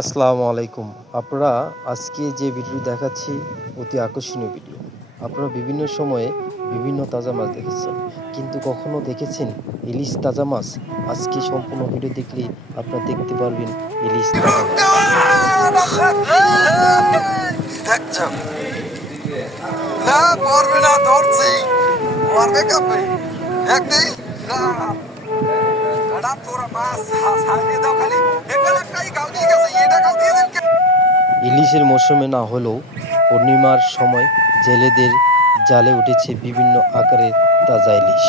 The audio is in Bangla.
আসসালামু আলাইকুম। আপনারা আজকে যে ভিডিও দেখাচ্ছি অতি আকর্ষণীয় ভিডিও। আপনারা বিভিন্ন সময়ে বিভিন্ন তাজা মাছ দেখেছেন। কিন্তু কখনো দেখেছেন ইলিশ তাজা মাছ? আজকে সম্পূর্ণ ভিডিও দেখলে আপনারা দেখতে পারবেন ইলিশ তাজা মাছ। দেখছো না পড়বে না ধরছি মারবে কাপে দেখতে না এটা তোরা মাছ সাজিয়ে দাও খালি একটাই গাল দিয়ে গেছে এটা গাল দিয়ে দেন ইলিশের মৌসুমে না হলেও পূর্ণিমার সময় জেলেদের জালে উঠেছে বিভিন্ন আকারের তাজা ইলিশ।